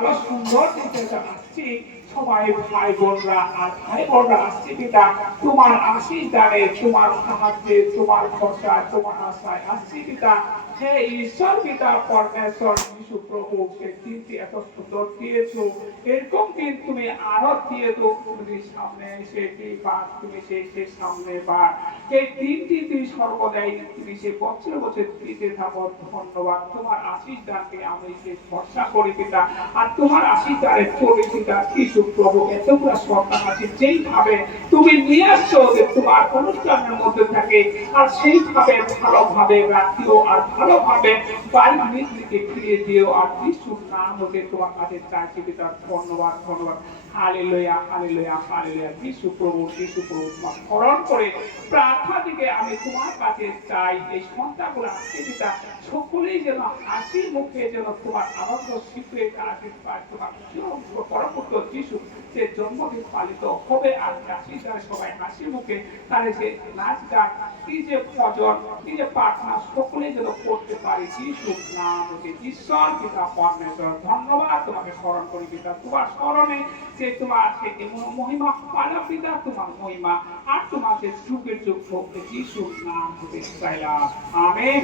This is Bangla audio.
আরও সুন্দর দিতে আসছি সবাই ভাই বোনরা আর ভাই বোনরা আসছি পিতা, তোমার আশিস দ্বারে তোমার সাহায্যে, তোমার ভরসা তোমার আশায় আসছি পিতা। হে ঈশ্বর পিতা, পরমেশ্বর যিশু প্রভু সে এত সুন্দর এরকম দিন তুমি আরও দিয়ে দো তুমি সামনে তুমি সে সামনে এই তুমি তুমি সে বছর বছর দিতে থাকো, ধন্যবাদ। তোমার আশিস দানকে আমি সে ভরসা করি পিতা। আর তোমার চলে পিতা প্রভু যেইভাবে তুমি নিয়ে আসছো যে তোমার অনুষ্ঠানের মধ্যে থাকে, আর সেইভাবে ভালোভাবে রাখিও আর ভালোভাবে বাড়ির নিজকে ফিরিয়ে দিও। আর যিশুর নাম হতে তোমার কাছে চাইছি পিতা ধন্যবাদ ধন্যবাদ। Hallelujah hallelujah hallelujah. যিশু প্রভু যিশু প্রভু, তোমার স্মরণ করে প্রার্থনা দিকে আমি তোমার কাছে চাই এই সন্তানগুলো আজকে পিতা, সকলেই যেন হাসি মুখে যেন তোমার আনন্দ শিখে কাছে তোমার পরপুত্র সে জন্মদিন পালিত হবে, আর হাসি যায় সবাই হাসি মুখে তাহলে সে নাচ গান কি যে ভজন, কি যে প্রার্থনা সকলেই যেন করতে পারে। যিশু নাম হতে ঈশ্বর, পিতা পরমেশ্বর। ধন্যবাদ, তোমাকে স্মরণ করি, পিতা। তোমার স্মরণে যে তোমার থেকে মহিমা পালা পিতা, তোমার মহিমা, আর তোমাকে যুগের যুগ হোক যিশু নাম হতে চাইলাম আমেন।